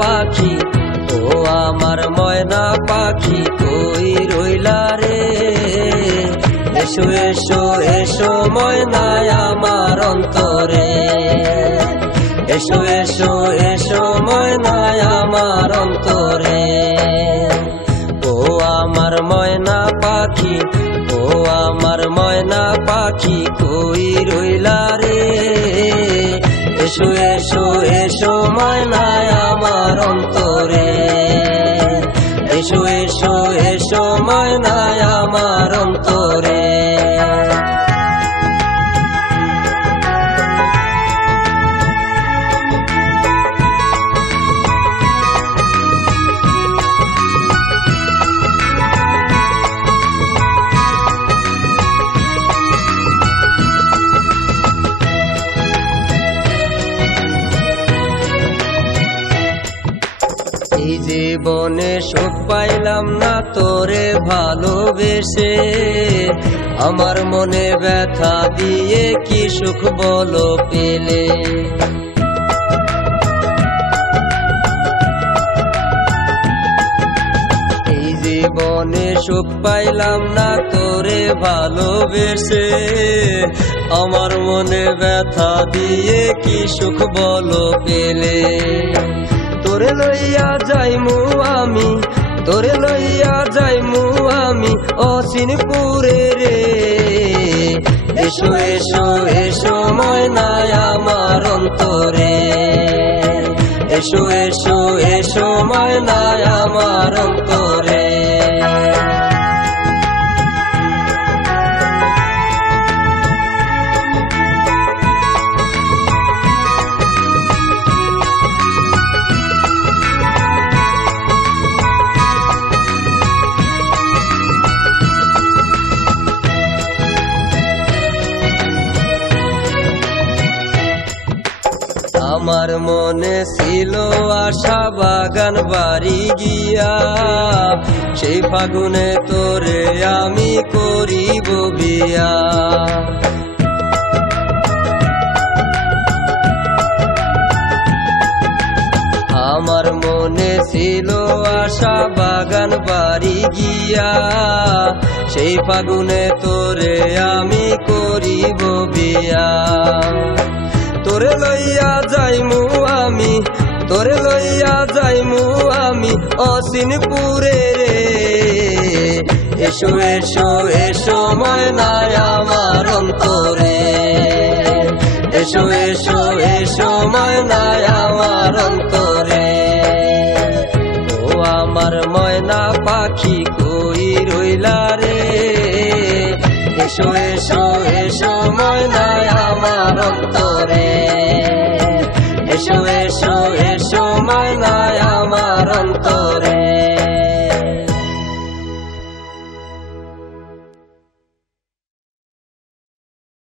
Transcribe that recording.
পাখি, ও আমার ময়না পাখি কই রইলা রে। এসো এসো এসো ময়না আমার অন্তরে, এসো এসো এসো ময়না আমার অন্তরে। ও আমার ময়না পাখি, ও আমার ময়না পাখি কই রইলা রে। এসো এসো এসো ময়না আমার অন্তরে, এসো এসো এসো ময়না আমার অন্তরে। এই জীবনে সুখ পাইলাম না তোরে ভালোবেসে, আমার মনে ব্যথা দিয়ে কি সুখ বলো পেলে। এই জীবনে সুখ পাইলাম না তোরে ভালোবেসে, আমার মনে ব্যথা দিয়ে কি সুখ বলো পেলে। তোরে লইয়া যাইমু আমি, তোরে লইয়া যাইমু আমি অচিনপুরে রে। এসো এসো এসো ময়না আমার অন্তরে, এসো এসো এসো ময়না আমার অন্তরে। আমার মনে ছিল আশা বাগান বাড়ি গিয়া, সেই ফাগুনে তোরে আমি করিব বিয়া। আমার মনে ছিল আশা বাগান বাড়ি গিয়া, সেই ফাগুনে তোরে আমি করিব বিয়া। তোরে লইয়া যাইমু আমি, তোরে লইয়া যাইমু আমি অচিনপুরে রে। এসো এসো এসো ময়না আমার অন্তরে, এসো এসো এসো ময়না আমার অন্তরে। ও আমার ময়না পাখি কই রইলা রে। এসো এসো এসো ময়না আমার অন্তরে, এসো এসো এসো ময়না আমার অন্তরে।